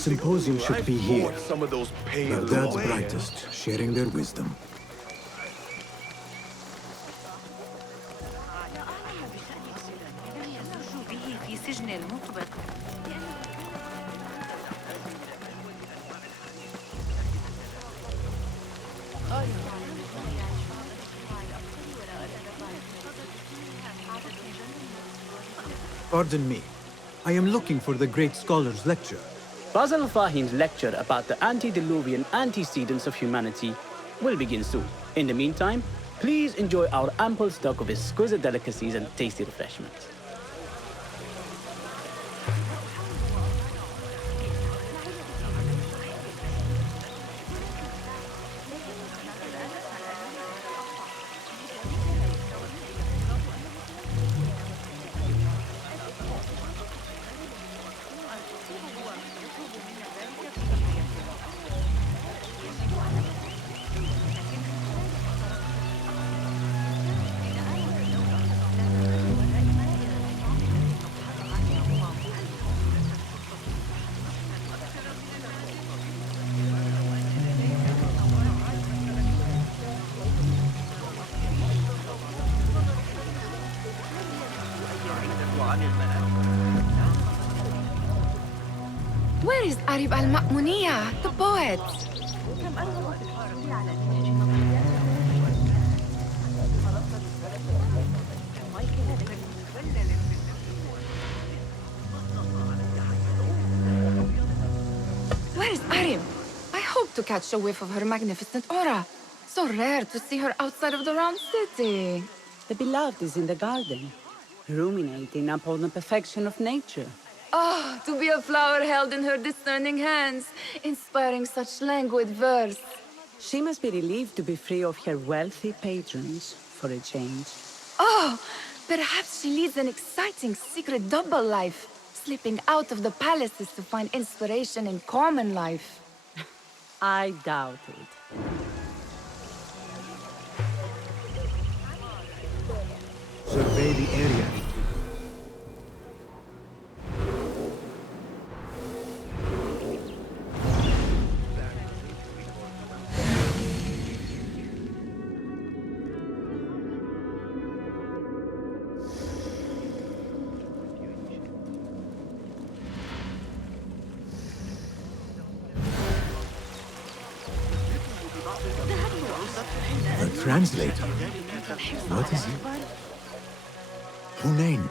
symposium should be here. Some of those pale Baghdad's brightest, sharing their wisdom. Pardon me. I am looking for the great scholar's lecture. Basil Fahim's lecture about the antediluvian antecedents of humanity will begin soon. In the meantime, please enjoy our ample stock of exquisite delicacies and tasty refreshments. Where is Arib al-Ma'muniya, the poet? Where is Arib? I hope to catch a whiff of her magnificent aura. So rare to see her outside of the round city. The beloved is in the garden, ruminating upon the perfection of nature. Oh, to be a flower held in her discerning hands, inspiring such languid verse. She must be relieved to be free of her wealthy patrons, for a change. Oh, perhaps she leads an exciting secret double life, slipping out of the palaces to find inspiration in common life. I doubt it. Survey the area. The translator? What is it? Hunain,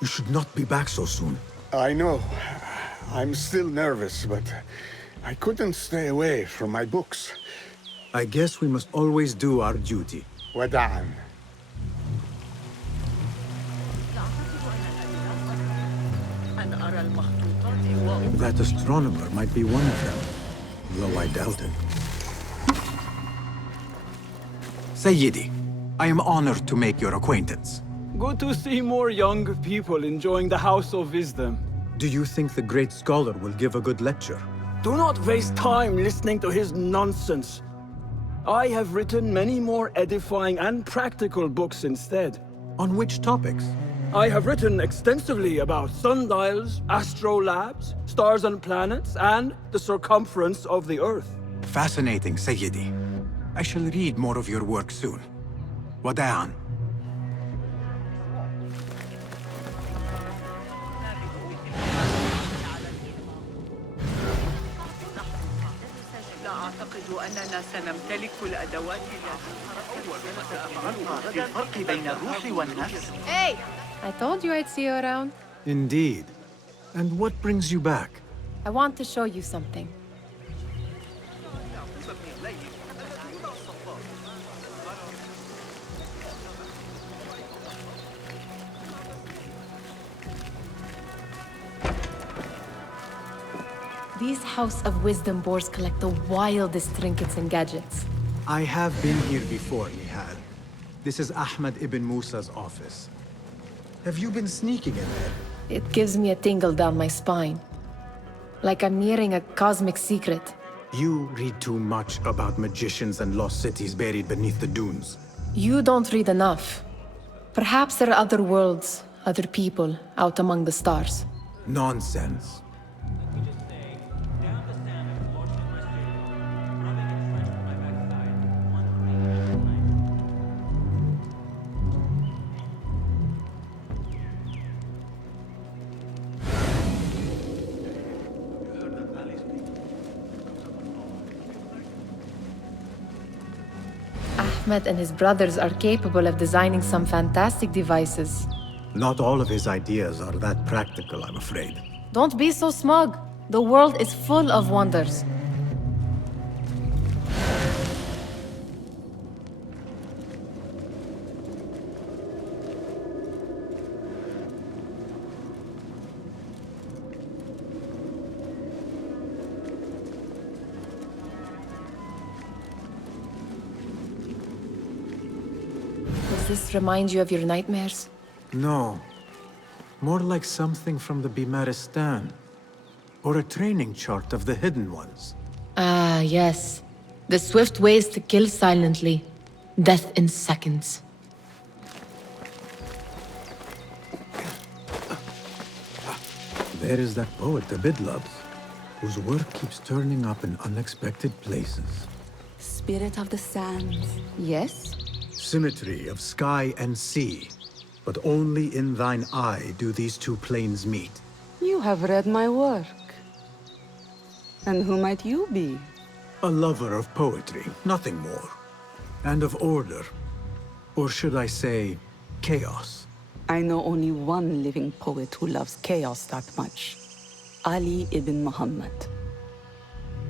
you should not be back so soon. I know. I'm still nervous, but I couldn't stay away from my books. I guess we must always do our duty. Wada'an. That astronomer might be one of them, though I doubt it. Sayyidi, I am honored to make your acquaintance. Good to see more young people enjoying the House of Wisdom. Do you think the great scholar will give a good lecture? Do not waste time listening to his nonsense. I have written many more edifying and practical books instead. On which topics? I have written extensively about sundials, astrolabes, stars and planets, and the circumference of the Earth. Fascinating, Sayyidi. I shall read more of your work soon. Wada'an. أننا سنمتلك الأدوات الفرق بين الروح والنفس. Hey! I told you I'd see you around. Indeed. And what brings you back? I want to show you something. These House of Wisdom boars collect the wildest trinkets and gadgets. I have been here before, Nihal. This is Ahmad ibn Musa's office. Have you been sneaking in there? It gives me a tingle down my spine. Like I'm nearing a cosmic secret. You read too much about magicians and lost cities buried beneath the dunes. You don't read enough. Perhaps there are other worlds, other people, out among the stars. Nonsense. Ahmed and his brothers are capable of designing some fantastic devices. Not all of his ideas are that practical, I'm afraid. Don't be so smug. The world is full of wonders. Does this remind you of your nightmares? No. More like something from the Bimaristan. Or a training chart of the Hidden Ones. Ah, yes. The swift ways to kill silently. Death in seconds. There is that poet Abid loves, whose work keeps turning up in unexpected places. Spirit of the sands. Yes? Symmetry of sky and sea. But only in thine eye do these two planes meet. You have read my work. And who might you be? A lover of poetry, nothing more. And of order. Or should I say, chaos. I know only one living poet who loves chaos that much. Ali ibn Muhammad.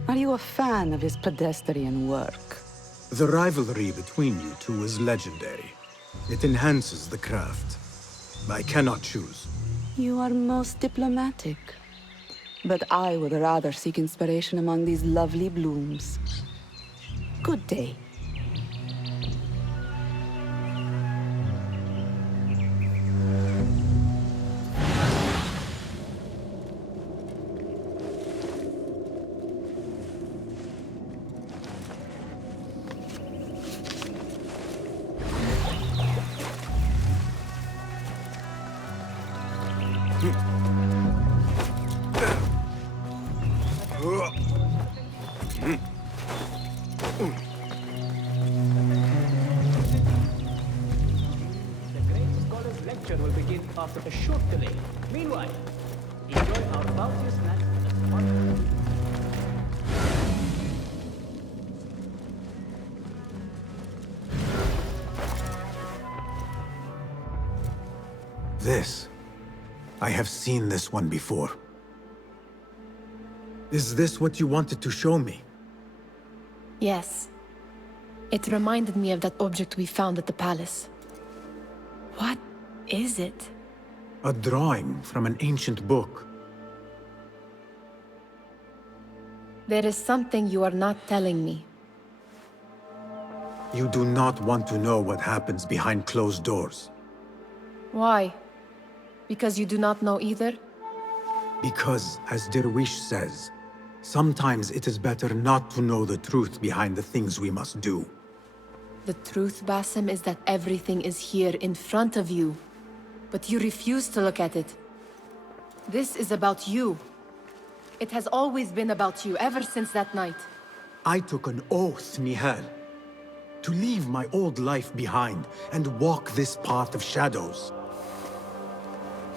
Are you a fan of his pedestrian work? The rivalry between you two is legendary. It enhances the craft. I cannot choose. You are most diplomatic. But I would rather seek inspiration among these lovely blooms. Good day. The great scholar's lecture will begin after a short delay. Meanwhile, enjoy our bounteous snacks and a smart... This. I have seen this one before. Is this what you wanted to show me? Yes. It reminded me of that object we found at the palace. What is it? A drawing from an ancient book. There is something you are not telling me. You do not want to know what happens behind closed doors. Why? Because you do not know either? Because, as Derwish says, sometimes it is better not to know the truth behind the things we must do. The truth, Basim, is that everything is here in front of you. But you refuse to look at it. This is about you. It has always been about you, ever since that night. I took an oath, Nihal, to leave my old life behind and walk this path of shadows.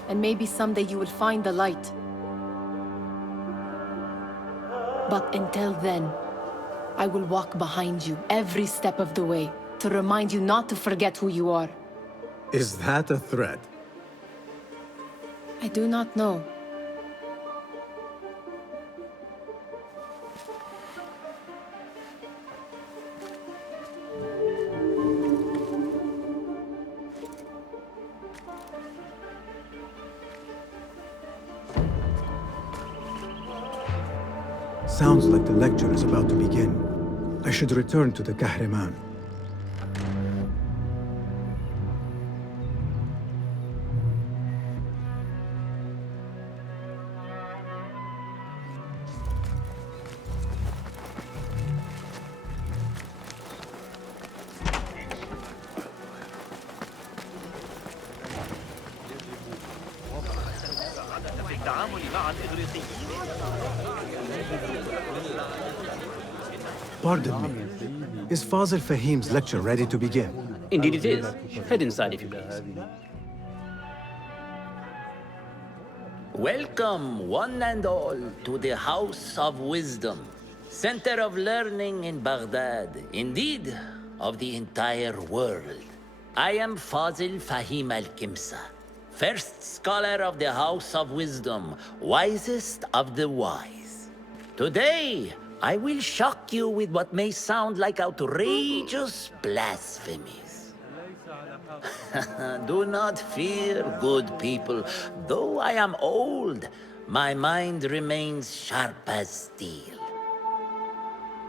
And maybe someday you will find the light. But until then, I will walk behind you every step of the way to remind you not to forget who you are. Is that a threat? I do not know. Sounds like the lecture is about to begin. I should return to the Kahraman. Pardon me. Is Fazil Fahim's lecture ready to begin? Indeed it is. Head inside if you please. Welcome, one and all, to the House of Wisdom, center of learning in Baghdad. Indeed, of the entire world. I am Fazil Fahim al-Kimsa, first scholar of the House of Wisdom, wisest of the wise. Today, I will shock you with what may sound like outrageous blasphemies. Do not fear, good people. Though I am old, my mind remains sharp as steel.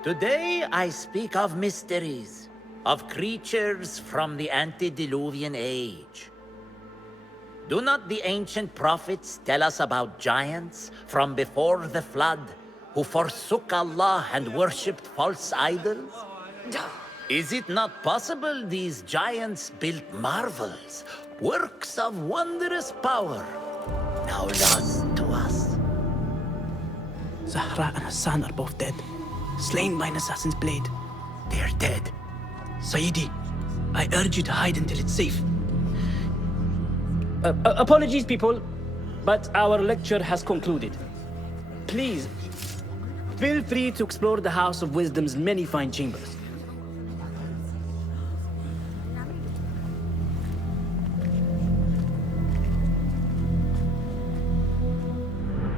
Today, I speak of mysteries, of creatures from the antediluvian age. Do not the ancient prophets tell us about giants from before the flood who forsook Allah and worshipped false idols? Is it not possible these giants built marvels, works of wondrous power, now lost to us? Zahra and Hassan are both dead, slain by an assassin's blade. They are dead. Saidi, I urge you to hide until it's safe. Apologies, people, but our lecture has concluded. Please, feel free to explore the House of Wisdom's many fine chambers.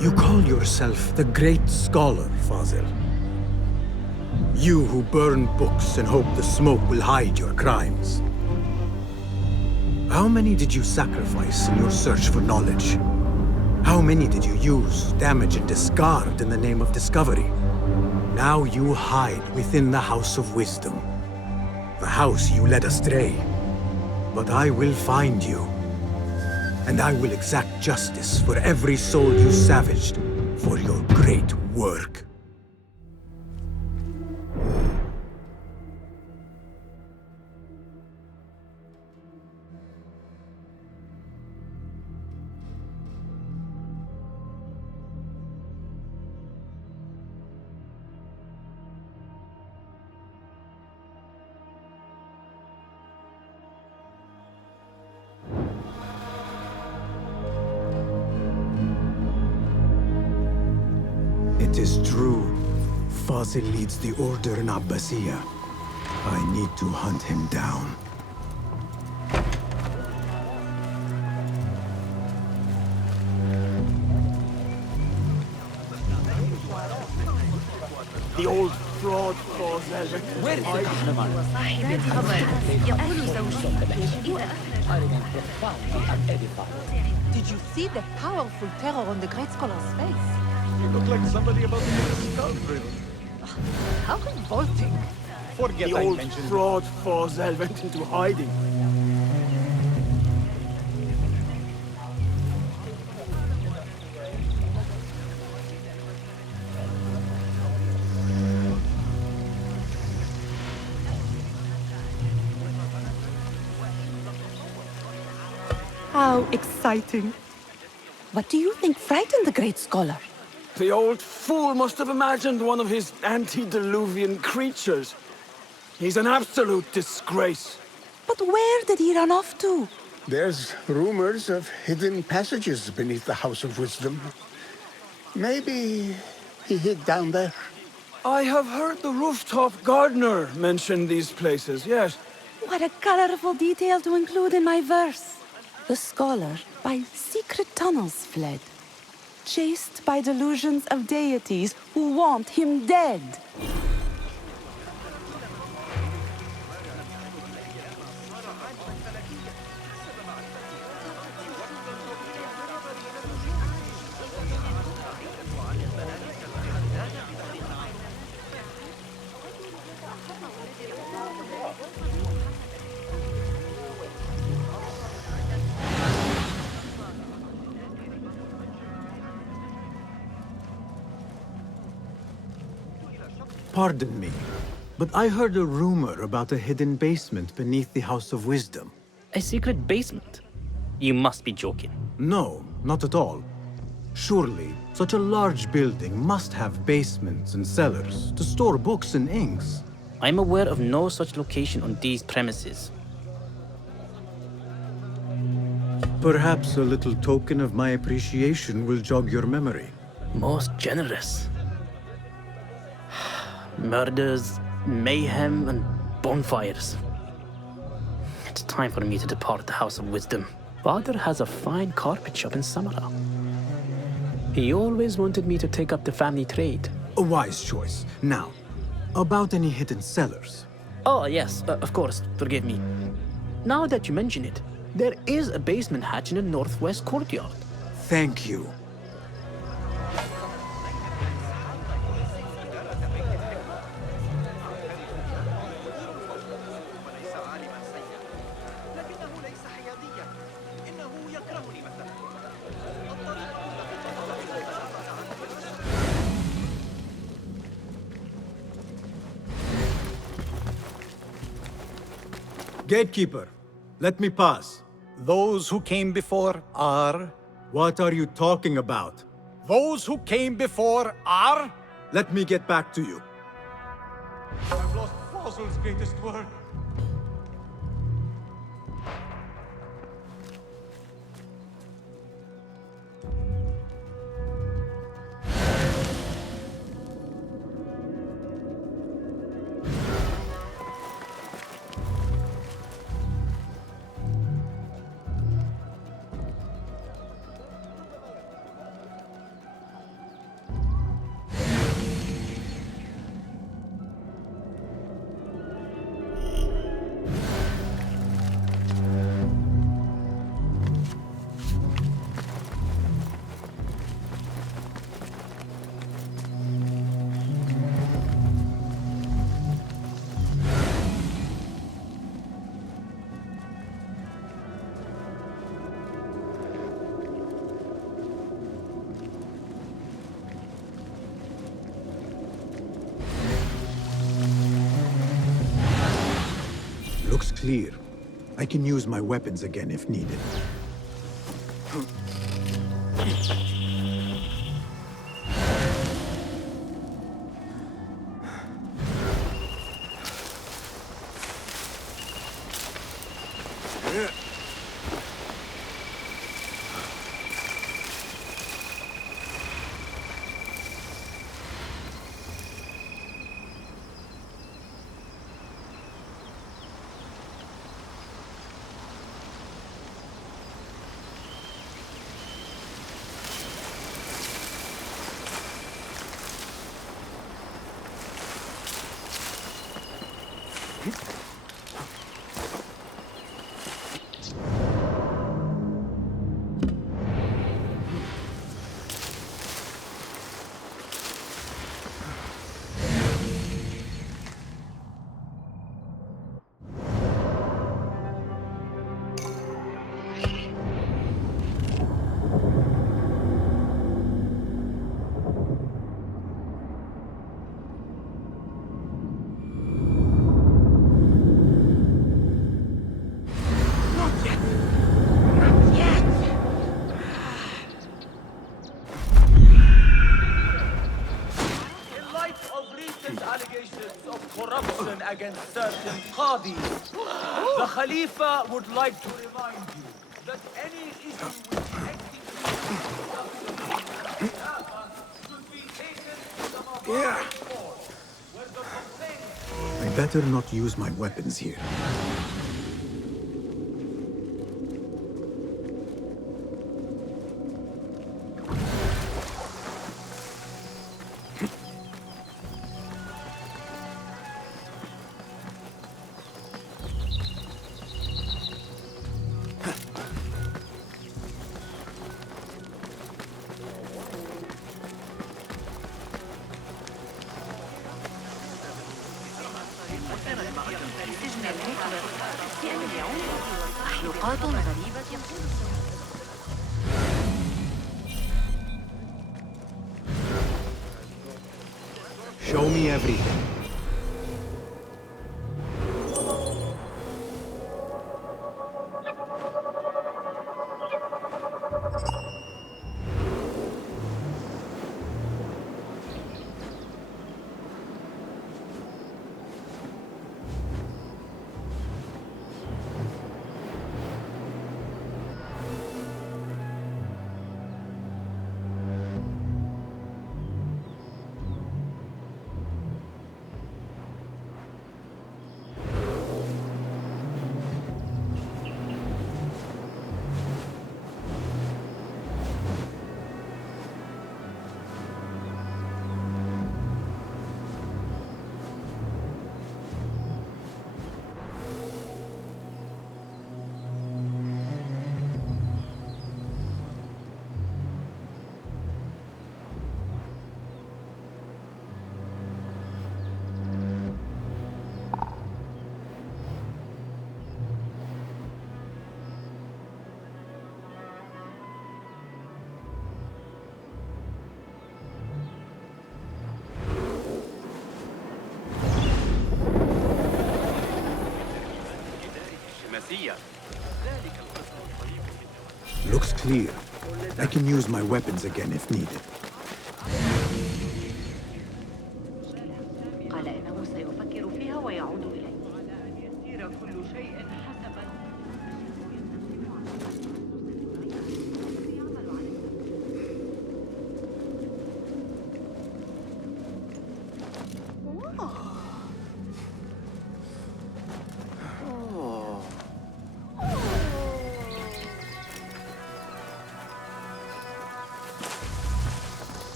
You call yourself the great scholar, Fazil. You who burn books and hope the smoke will hide your crimes. How many did you sacrifice in your search for knowledge? How many did you use, damage, and discard in the name of discovery? Now you hide within the House of Wisdom. The house you led astray. But I will find you. And I will exact justice for every soul you savaged for your great work. It is true. Fazil leads the order in Abbasiyah. I need to hunt him down. The old fraud Fazil. Where is the Kahraman? I remain profoundly unedified. Did you see the powerful terror on the great scholar's face? You look like somebody about to get a skull driven. How revolting. Forget The I old mentioned it. fraud Fazil went into hiding. How exciting. What do you think frightened the great scholar? The old fool must have imagined one of his antediluvian creatures. He's an absolute disgrace. But where did he run off to? There's rumors of hidden passages beneath the House of Wisdom. Maybe he hid down there. I have heard the rooftop gardener mention these places, yes. What a colorful detail to include in my verse. The scholar by secret tunnels fled, chased by delusions of deities who want him dead. Pardon me, but I heard a rumor about a hidden basement beneath the House of Wisdom. A secret basement? You must be joking. No, not at all. Surely, such a large building must have basements and cellars to store books and inks. I'm aware of no such location on these premises. Perhaps a little token of my appreciation will jog your memory. Most generous. Murders, mayhem, and bonfires. It's time for me to depart the House of Wisdom. Father has a fine carpet shop in Samara. He always wanted me to take up the family trade. A wise choice. Now, about any hidden cellars? Oh, yes, of course, forgive me. Now that you mention it, there is a basement hatch in the northwest courtyard. Thank you. Gatekeeper, let me pass. Those who came before are... What are you talking about? Those who came before are... Let me get back to you. I've lost Fossil's greatest work. Looks clear. I can use my weapons again if needed. Against certain qadis. The Khalifa would like to remind you that any issue with the execution should be taken to the Mirage court, where the complaint... I better not use my weapons here. Show me everything. Looks clear. I can use my weapons again if needed. قال إنه سيفكر فيها ويعود إليه. على أن يسير كل شيء حسب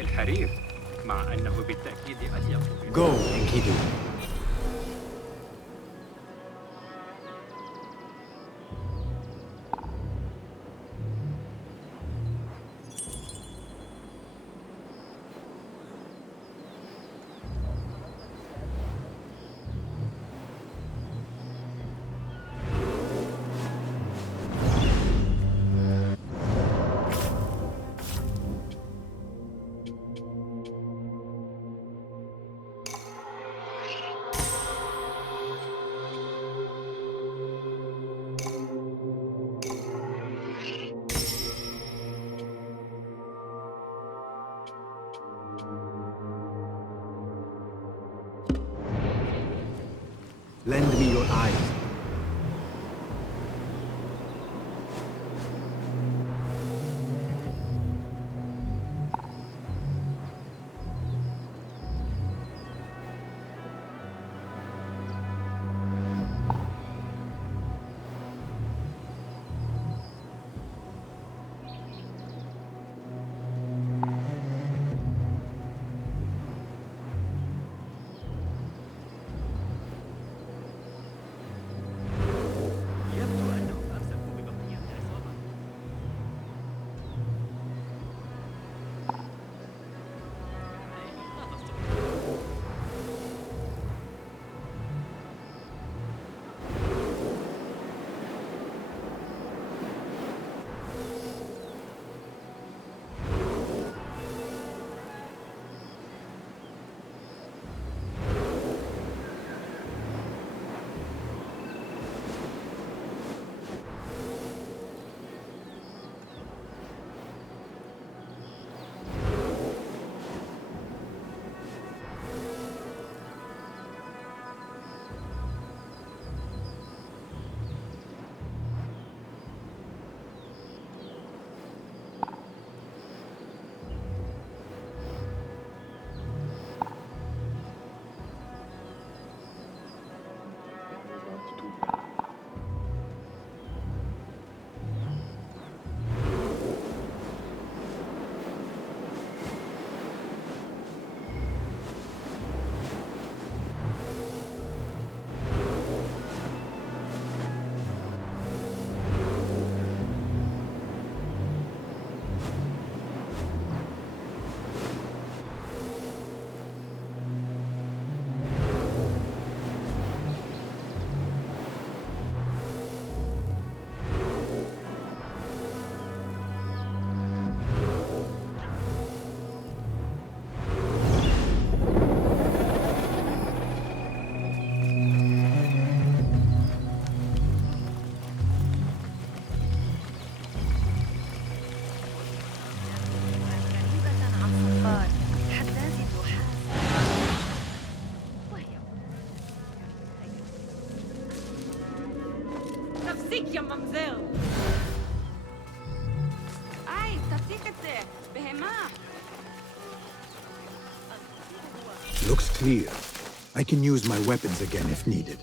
الحرير مع أنه بالتأكيد أليق. Go, Enkidu. Lend me your eyes. تفسيك يا ممزيل. أي تفسيك بهما. Looks clear. I can use my weapons again if needed.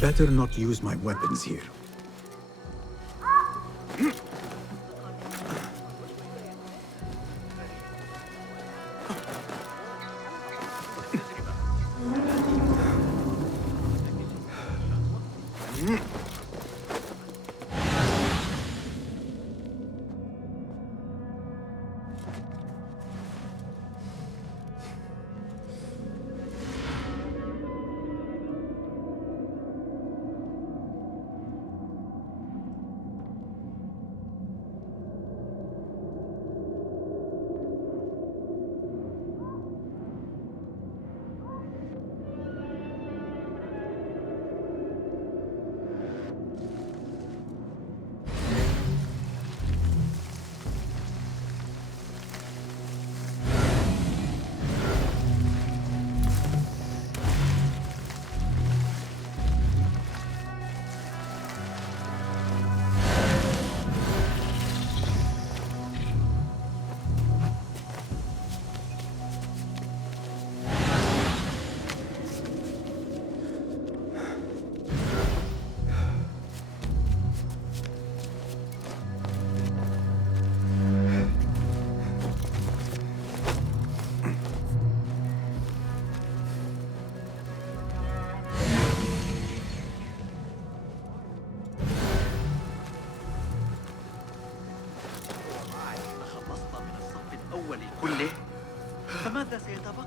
better not use my weapons here. كله فماذا سيتبقى؟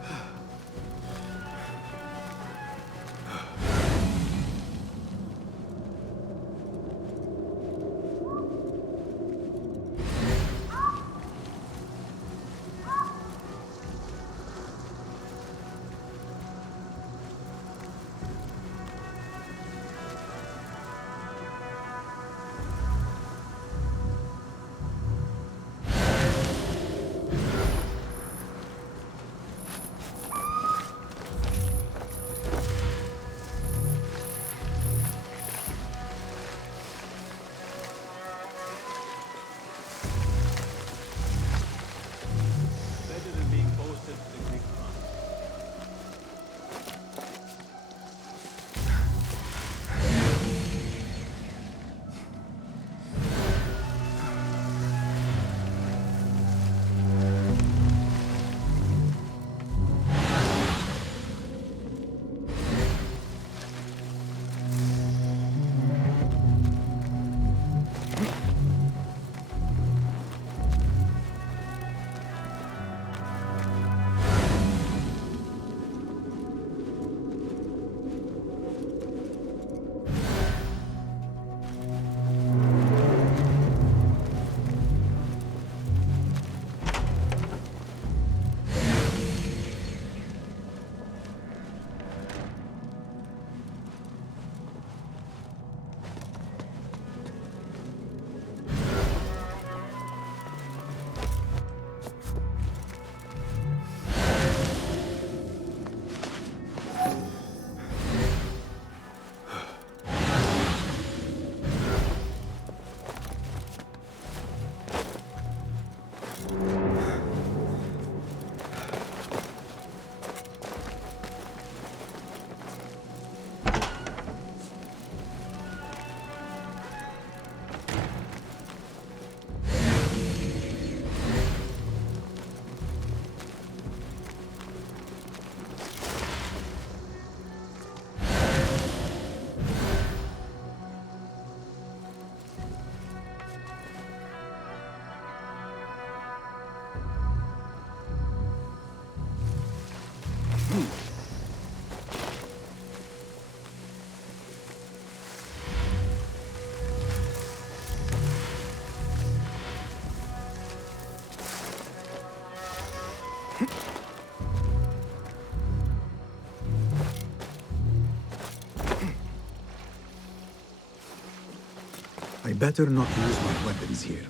I better not use my weapons here.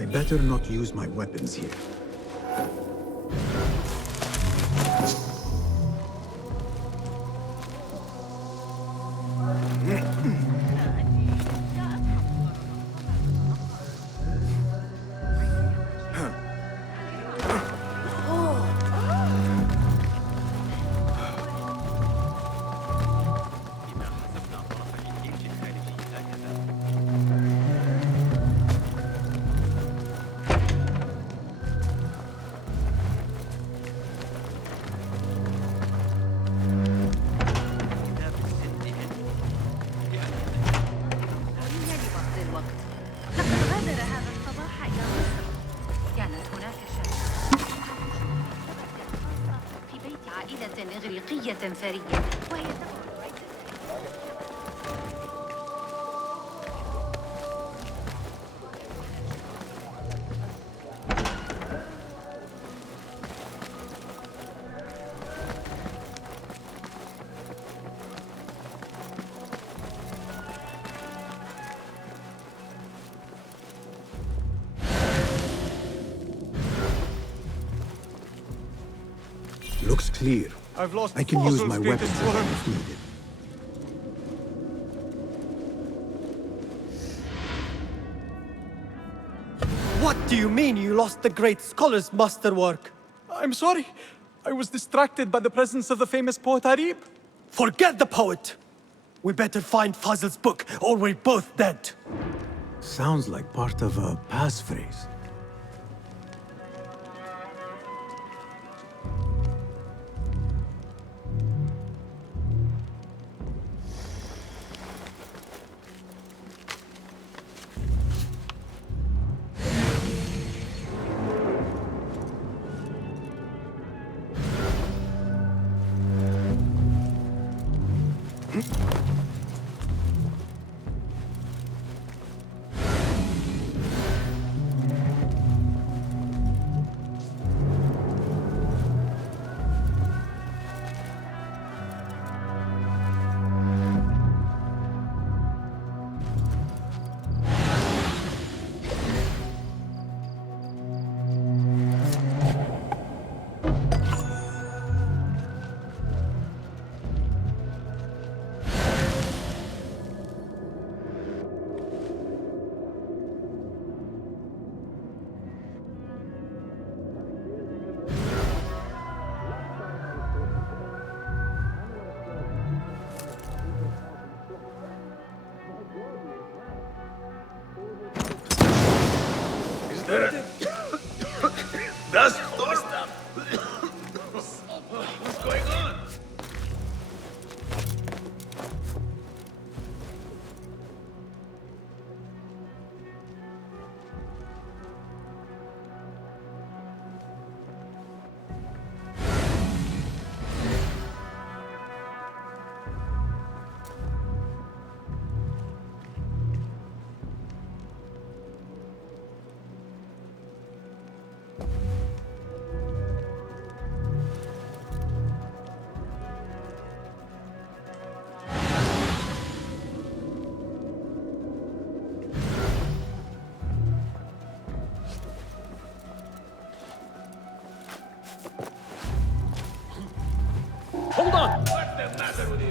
I better not use my weapons here. إغريقية ثرية وهي Looks clear. I've lost I can use my Fossil's weapons greatest work. if needed. What do you mean you lost the great scholar's masterwork? I'm sorry. I was distracted by the presence of the famous poet Arib. Forget the poet! We better find Fazl's book, or we're both dead. Sounds like part of a passphrase.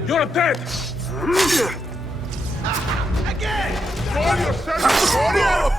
You're dead! Again! Call yourself warrior!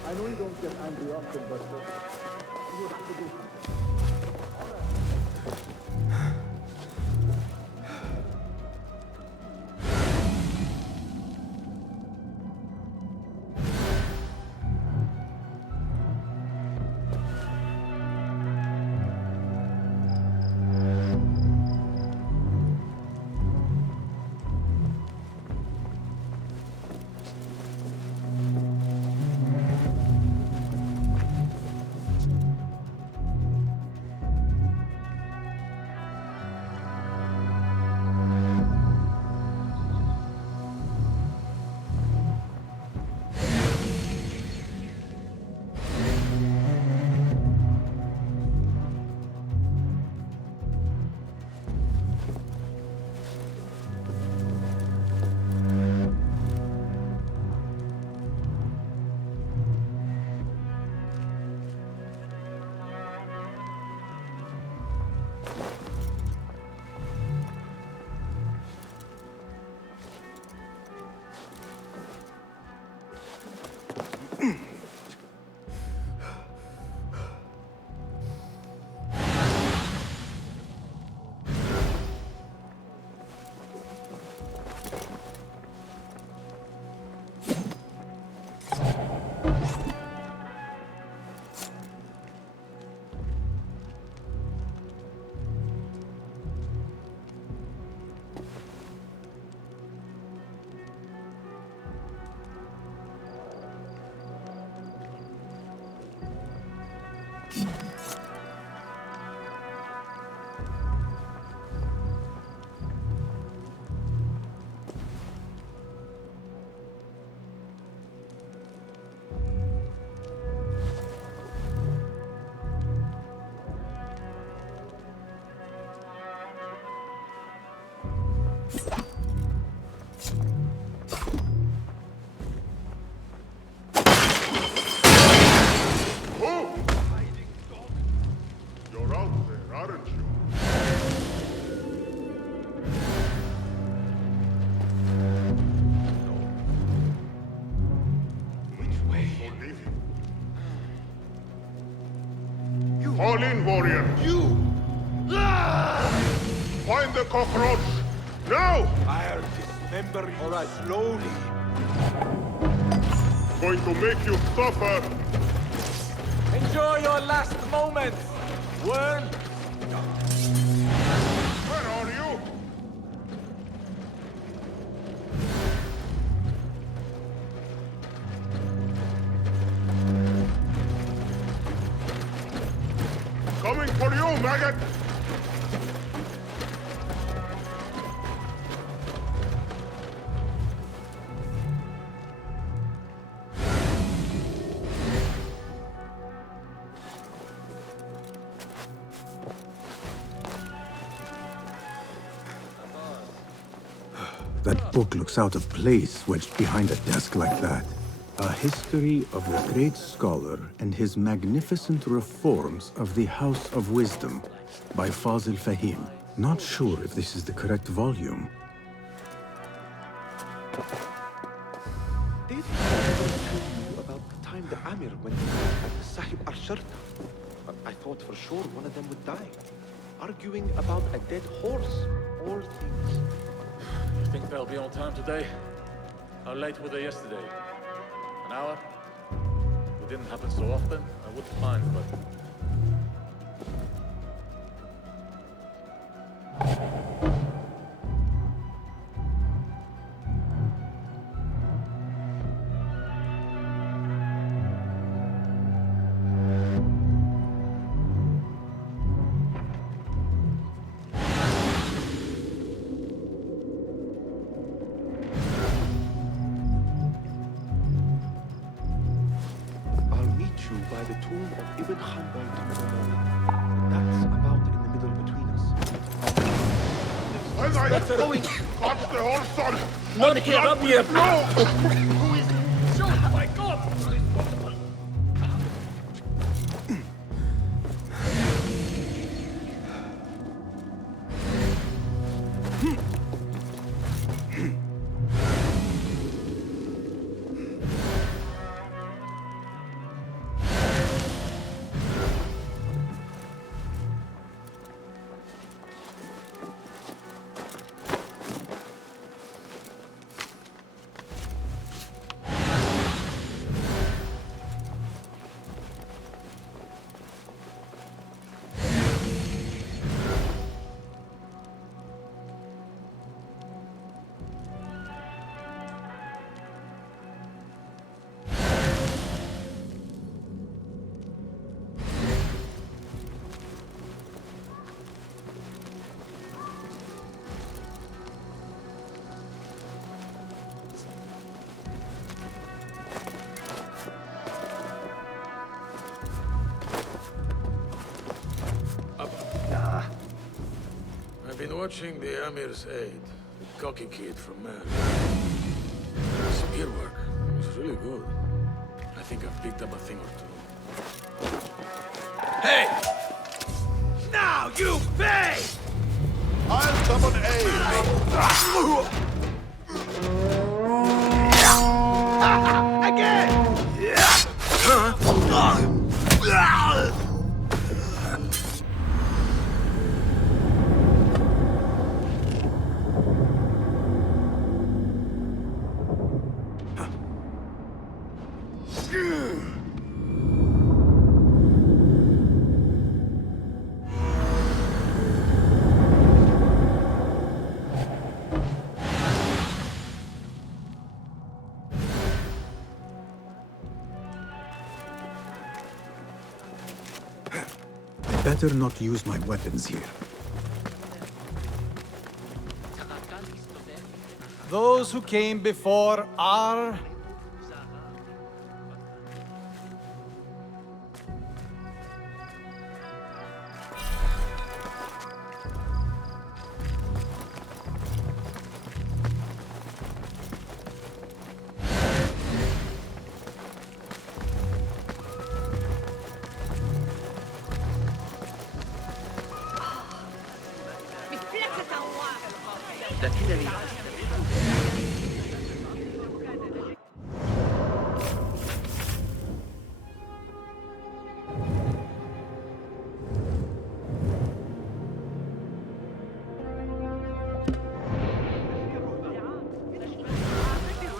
I know you don't get angry often, but you have to do something. Fall in, warrior. You! Find the cockroach! Now! I'll dismember you. All right, slowly. Going to make you suffer! Enjoy your last moments, worm. Where are you? Coming for you, maggot! That book looks out of place wedged behind a desk like that. A history of the great scholar and his magnificent reforms of the House of Wisdom by Fazil Fahim. Not sure if this is the correct volume. Did I ever tell you about the time and Amir went at the Sahib Arsharta. I thought for sure one of them would die. Arguing about a dead horse, all things. You think they'll be on time today? How late were they yesterday? An hour? It didn't happen so often. I wouldn't mind, but... By the tomb of Ibn Hanbal tomorrow morning. That's about in the middle between us. Where are you going? Watch the horse, son! Not here, up here! No! Who is it? Shoot! My God! I've been watching the Amir's aide, the cocky kid from Mirage. Spear work was really good. I think I've picked up a thing or two. Hey! Now you pay! I'll summon aid! Better not use my weapons here. Those who came before are...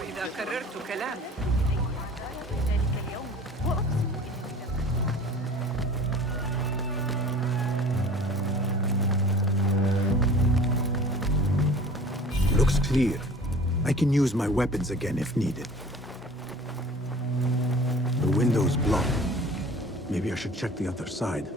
إذا كررت كلامي Looks clear. I can use my weapons again if needed. The window's blocked. Maybe I should check the other side.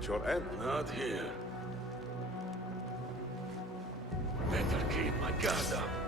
at your end. Not here. Better keep my guard up.